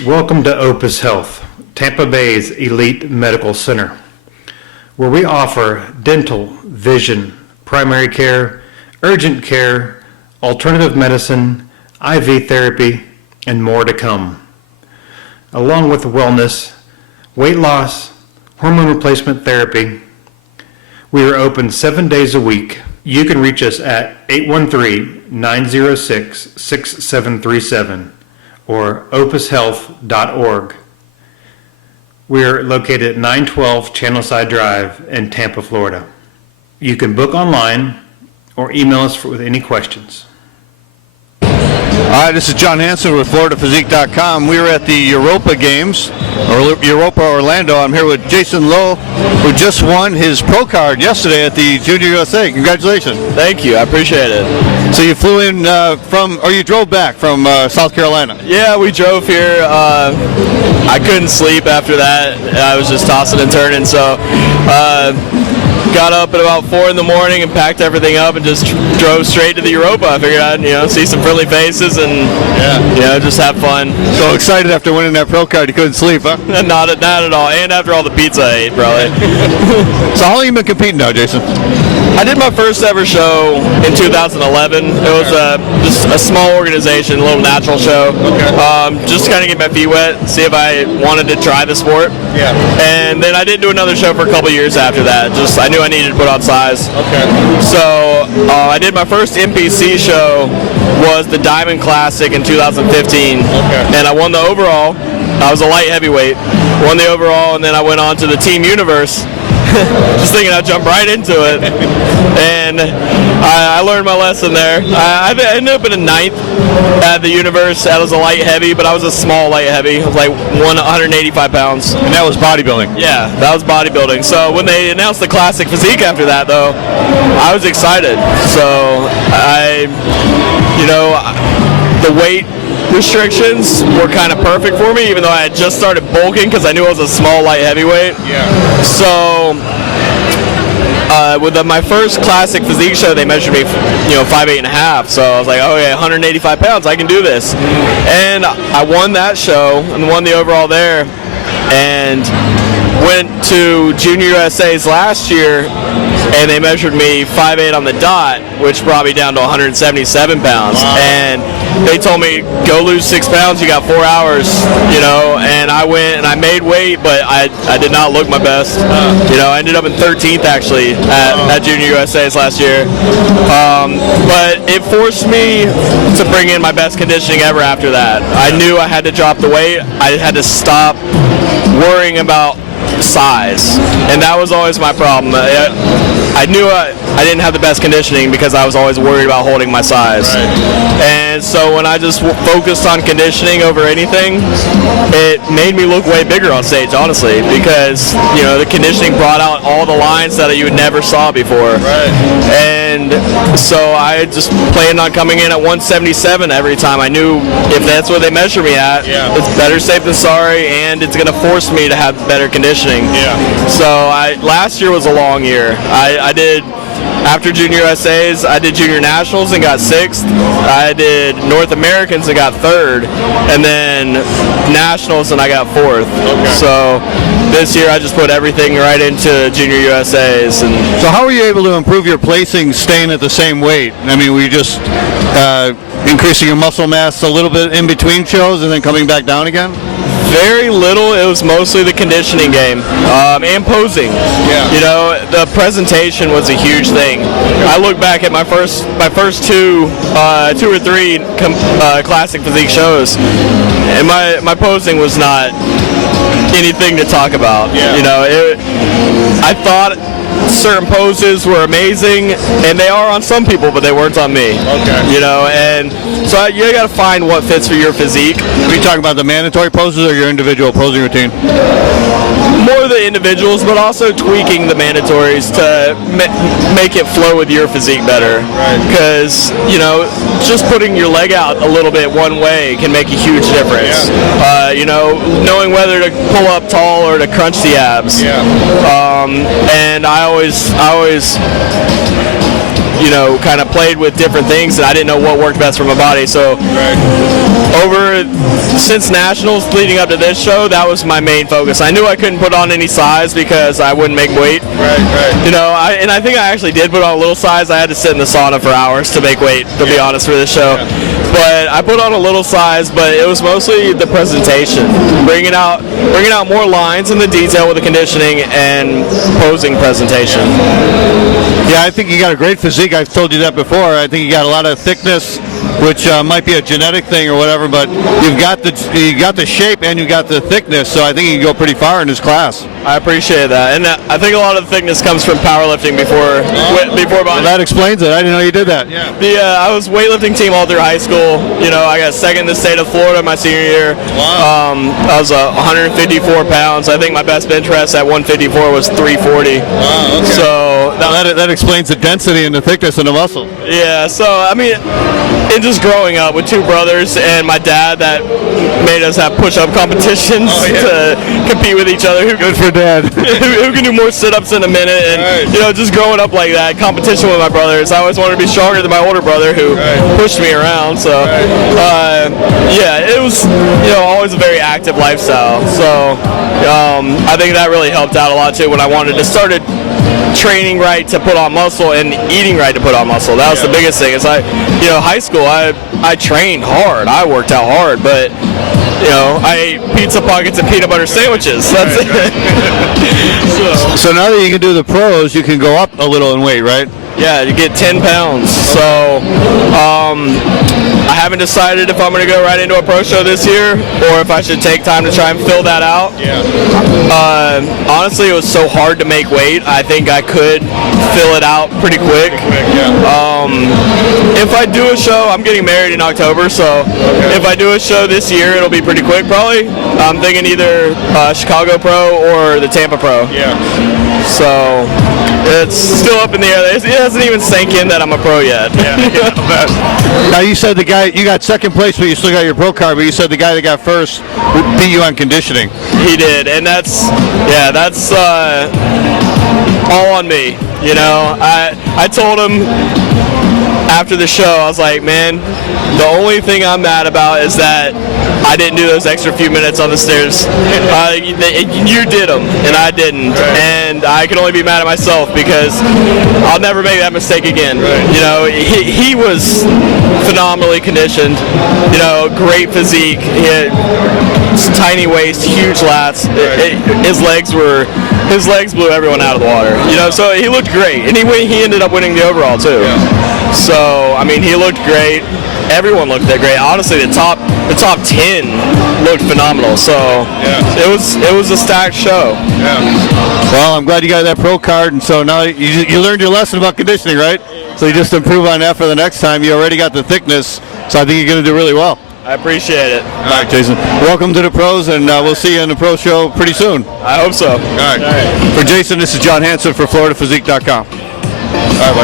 Welcome to Opus Health, Tampa Bay's elite medical center, where we offer dental, vision, primary care, urgent care, alternative medicine, IV therapy, and more to come. Along with wellness, weight loss, hormone replacement therapy. We are open 7 days a week. You can reach us at 813-906-6737 or opushealth.org. We are located at 912 Channelside Drive in Tampa, Florida. You can book online or email us with any questions. Hi, this is John Hansen with FloridaPhysique.com. We were at the Europa games, or Europa Orlando. I'm here with Jason Lowe, who just won his pro card yesterday at the Junior USA. Congratulations. Thank you. I appreciate it. So you flew in you drove back from South Carolina? Yeah, we drove here. I couldn't sleep after that. I was just tossing and turning, so got up at about 4 in the morning and packed everything up and just drove straight to the Europa. I figured I'd see some friendly faces and just have fun. So excited after winning that pro card, you couldn't sleep, huh? Not at all. And after all the pizza I ate, probably. So how long have you been competing now, Jason? I did my first ever show in 2011. It was just a small organization, a little natural show. Okay. Just to kind of get my feet wet, see if I wanted to try the sport. Yeah. And then I didn't do another show for a couple years after that. I knew I needed to put on size. Okay. So I did my first NPC show was the Diamond Classic in 2015. Okay. And I won the overall. I was a light heavyweight. Won the overall, and then I went on to the Team Universe. Just thinking I'd jump right into it, and I learned my lesson there. I ended up in a 9th at the Universe. That was a light heavy, but I was a small light heavy. I was like 185 pounds. And that was bodybuilding? Yeah, that was bodybuilding. So when they announced the Classic Physique after that, though, I was excited. So the weight restrictions were kind of perfect for me, even though I had just started bulking because I knew I was a small light heavyweight. Yeah. So with my first Classic Physique show, they measured me 5'8.5", so I was like, oh yeah, 185 pounds, I can do this. And I won that show and won the overall there, and went to Junior USA's last year, and they measured me 5'8" on the dot, which brought me down to 177 pounds. Wow. And they told me, go lose 6 pounds, you got 4 hours, and I went and I made weight, but I did not look my best. I ended up in 13th actually at Junior USA's last year. But it forced me to bring in my best conditioning ever after that. I knew I had to drop the weight. I had to stop worrying about size, and that was always my problem. I knew I didn't have the best conditioning because I was always worried about holding my size. Right. And so when I just focused on conditioning over anything, it made me look way bigger on stage, honestly, because the conditioning brought out all the lines that you never saw before. Right. And so I just planned on coming in at 177 every time. I knew if that's what they measure me at, it's better safe than sorry, and it's going to force me to have better conditioning. Yeah. So last year was a long year. I did, after Junior USA's, I did Junior Nationals and got 6th. I did North Americans and got 3rd. And then Nationals and I got 4th. Okay. So this year I just put everything right into Junior USA's. And So how were you able to improve your placing staying at the same weight? I mean, were you just increasing your muscle mass a little bit in between shows and then coming back down again? Very little. It was mostly the conditioning game and posing. Yeah. The presentation was a huge thing. I look back at my first 2 or 3 Classic Physique shows, and my posing was not anything to talk about. Yeah. I thought certain poses were amazing, and they are on some people, but they weren't on me. Okay. And so you got to find what fits for your physique. Are you talking about the mandatory poses or your individual posing routine? More the individuals, but also tweaking the mandatories to make it flow with your physique better. Right. Because, just putting your leg out a little bit one way can make a huge difference. Yeah. Knowing whether to pull up tall or to crunch the abs. Yeah. And I always kind of played with different things, and I didn't know what worked best for my body. So since nationals leading up to this show, that was my main focus. I knew I couldn't put on any size because I wouldn't make weight. And I think I actually did put on a little size. I had to sit in the sauna for hours to make weight, to be honest, for this show. But I put on a little size, but it was mostly the presentation, bringing out more lines in the detail with the conditioning and posing presentation. Yeah, I think you got a great physique. I've told you that before. I think you got a lot of thickness, which might be a genetic thing or whatever, but you got the shape and you got the thickness, so I think you can go pretty far in this class. I appreciate that, and I think a lot of the thickness comes from powerlifting before Well, that explains it. I didn't know you did that. I was weightlifting team all through high school. I got second in the state of Florida my senior year. Wow. I was 154 pounds. I think my best bench press at 154 was 340. Wow, okay. So that explains the density and the thickness of the muscle. Yeah, so I mean, and just growing up with two brothers and my dad that made us have push-up competitions to compete with each other. Good for Dad. Who can do more sit-ups in a minute? And just growing up like that, competition with my brothers. I always wanted to be stronger than my older brother who pushed me around. So it was always a very active lifestyle. So I think that really helped out a lot too when I wanted to start training right to put on muscle and eating right to put on muscle. That was the biggest thing. Is high school I trained hard. I worked out hard, but I ate pizza pockets and peanut butter sandwiches. That's it. So now that you can do the pros, you can go up a little in weight, right? Yeah, you get 10 pounds. So I haven't decided if I'm going to go right into a pro show this year or if I should take time to try and fill that out. Honestly, it was so hard to make weight. I think I could fill it out pretty quick. If I do a show, I'm getting married in October, so if I do a show this year, it'll be pretty quick probably. I'm thinking either Chicago Pro or the Tampa Pro. So it's still up in the air. It hasn't even sank in that I'm a pro yet. Now you said you got second place, but you still got your pro card. But you said the guy that got first beat you on conditioning. He did, and that's all on me. I told him after the show, I was like, man, the only thing I'm mad about is that I didn't do those extra few minutes on the stairs. You did them, and I didn't. And I can only be mad at myself because I'll never make that mistake again. He was phenomenally conditioned, great physique. He had tiny waist, huge lats. His legs blew everyone out of the water. So he looked great, and he ended up winning the overall too. So I mean, he looked great. Everyone looked great. Honestly, the top 10 looked phenomenal. So it was a stacked show. Well, I'm glad you got that pro card, and so now you learned your lesson about conditioning, right? So you just improve on that for the next time. You already got the thickness, so I think you're going to do really well. I appreciate it. All right, Jason. Welcome to the pros, and we'll see you in the pro show pretty soon. I hope so. All right. For Jason, this is John Hansen for FloridaPhysique.com. All right, buddy.